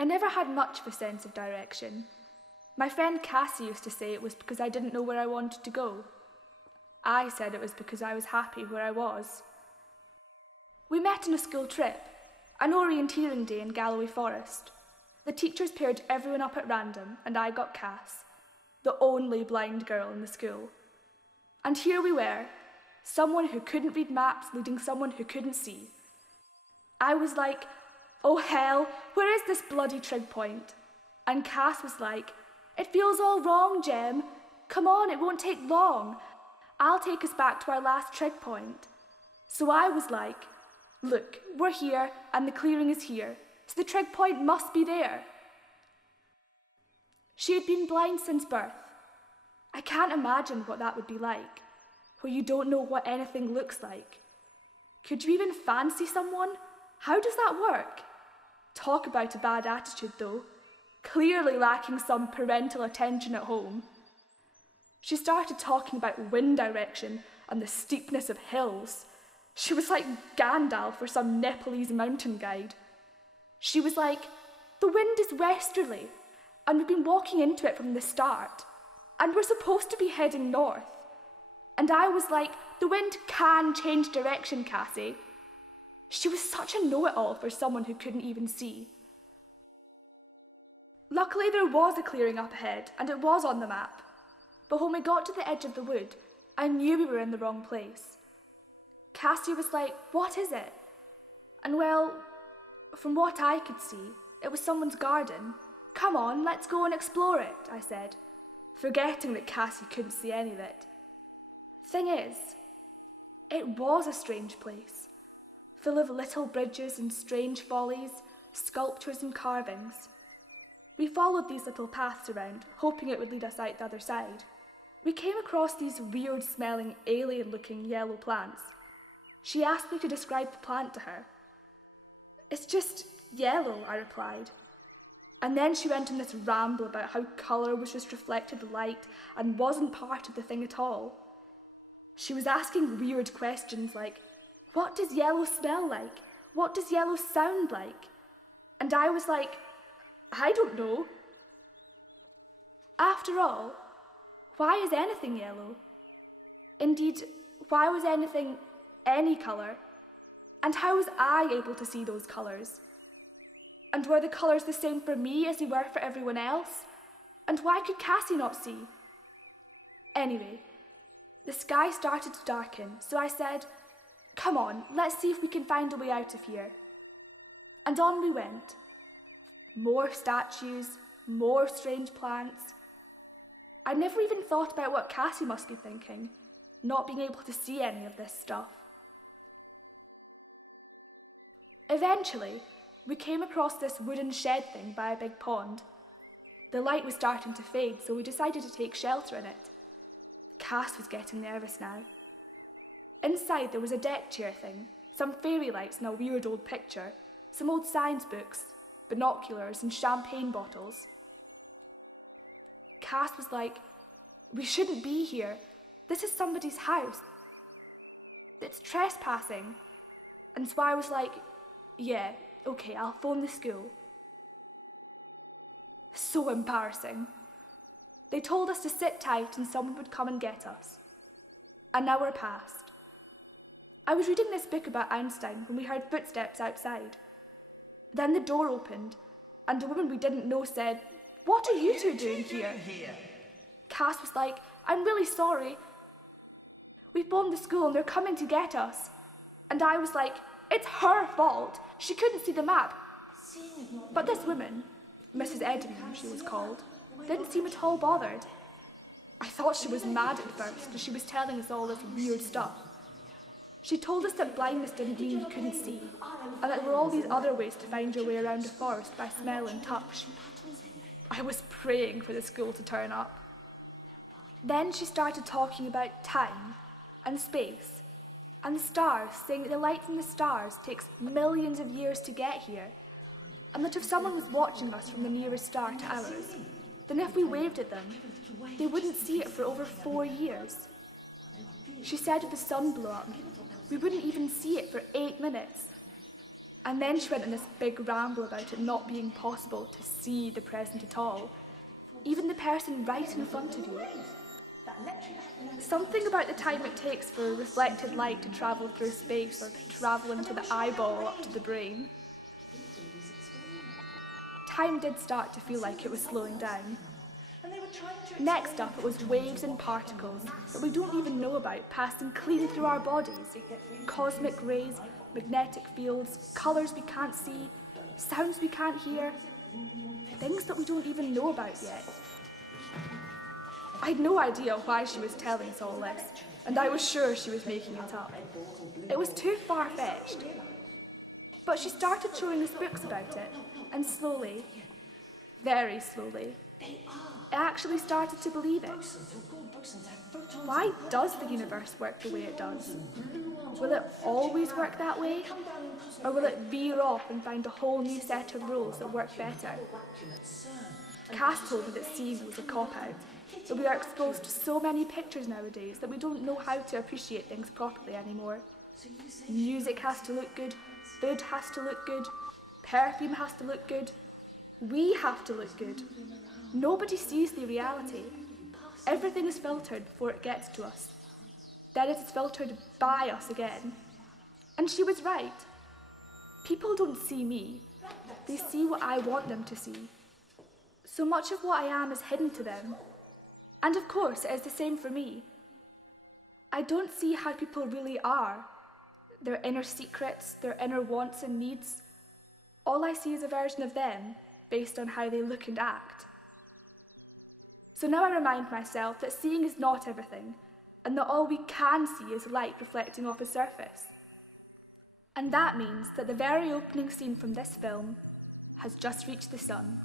I never had much of a sense of direction. My friend Cassie used to say it was because I didn't know where I wanted to go. I said it was because I was happy where I was. We met on a school trip, an orienteering day in Galloway Forest. The teachers paired everyone up at random, and I got Cass, the only blind girl in the school. And here we were, someone who couldn't read maps leading someone who couldn't see. I was like, oh hell, where is this bloody trig point? And Cass was like, it feels all wrong, Jem. Come on, it won't take long. I'll take us back to our last trig point. So I was like, look, we're here and the clearing is here, so the trig point must be there. She had been blind since birth. I can't imagine what that would be like, where you don't know what anything looks like. Could you even fancy someone? How does that work? Talk about a bad attitude, though. Clearly lacking some parental attention at home. She started talking about wind direction and the steepness of hills. She was like Gandalf or some Nepalese mountain guide. She was like, the wind is westerly, and we've been walking into it from the start, and we're supposed to be heading north. And I was like, the wind can change direction, Cassie. She was such a know-it-all for someone who couldn't even see. Luckily, there was a clearing up ahead, and it was on the map. But when we got to the edge of the wood, I knew we were in the wrong place. Cassie was like, what is it? And well, from what I could see, it was someone's garden. Come on, let's go and explore it, I said, forgetting that Cassie couldn't see any of it. Thing is, it was a strange place, full of little bridges and strange follies, sculptures and carvings. We followed these little paths around, hoping it would lead us out the other side. We came across these weird-smelling, alien-looking yellow plants. She asked me to describe the plant to her. It's just yellow, I replied. And then she went on this ramble about how colour was just reflected light and wasn't part of the thing at all. She was asking weird questions like, what does yellow smell like? What does yellow sound like? And I was like, I don't know. After all, why is anything yellow? Indeed, why was anything any colour? And how was I able to see those colours? And were the colours the same for me as they were for everyone else? And why could Cassie not see? Anyway, the sky started to darken, so I said, come on, let's see if we can find a way out of here. And on we went. More statues, more strange plants. I never even thought about what Cassie must be thinking, not being able to see any of this stuff. Eventually, we came across this wooden shed thing by a big pond. The light was starting to fade, so we decided to take shelter in it. Cass was getting nervous now. Inside there was a deck chair thing, some fairy lights and a weird old picture, some old science books, binoculars and champagne bottles. Cass was like, we shouldn't be here. This is somebody's house. It's trespassing. And so I was like, yeah, okay, I'll phone the school. So embarrassing. They told us to sit tight and someone would come and get us. An hour passed. I was reading this book about Einstein when we heard footsteps outside. Then the door opened, and a woman we didn't know said, what are you two doing here? Cass was like, I'm really sorry. We phoned the school and they're coming to get us. And I was like, it's her fault. She couldn't see the map. But this woman, Mrs. Edmund she was called, didn't seem at all bothered. I thought she was mad at first because she was telling us all this weird stuff. She told us that blindness didn't mean you couldn't see, and that there were all these other ways to find your way around a forest by smell and touch. I was praying for the school to turn up. Then she started talking about time and space and the stars, saying that the light from the stars takes millions of years to get here, and that if someone was watching us from the nearest star to ours, then if we waved at them, they wouldn't see it for over 4 years. She said if the sun blew up, we wouldn't even see it for 8 minutes. And then she went on this big ramble about it not being possible to see the present at all, even the person right in front of you. Something about the time it takes for reflected light to travel through space or travel into the eyeball up to the brain. Time did start to feel like it was slowing down. Next up, it was waves and particles that we don't even know about passing clean through our bodies. Cosmic rays, magnetic fields, colours we can't see, sounds we can't hear, things that we don't even know about yet. I had no idea why she was telling us all this, and I was sure she was making it up. It was too far-fetched. But she started showing us books about it, and slowly, very slowly, I actually started to believe it. Why does the universe work the way it does? Will it always work that way? Or will it veer off and find a whole new set of rules that work better? Cass told me that seeing was a cop-out, that we are exposed to so many pictures nowadays that we don't know how to appreciate things properly anymore. Music has to look good, food has to look good, perfume has to look good, we have to look good. Nobody sees the reality. Everything is filtered before it gets to us. Then it is filtered by us again. And she was right. People don't see me. They see what I want them to see. So much of what I am is hidden to them. And of course, it is the same for me. I don't see how people really are. Their inner secrets, their inner wants and needs. All I see is a version of them, based on how they look and act. So now I remind myself that seeing is not everything, and that all we can see is light reflecting off a surface. And that means that the very opening scene from this film has just reached the sun.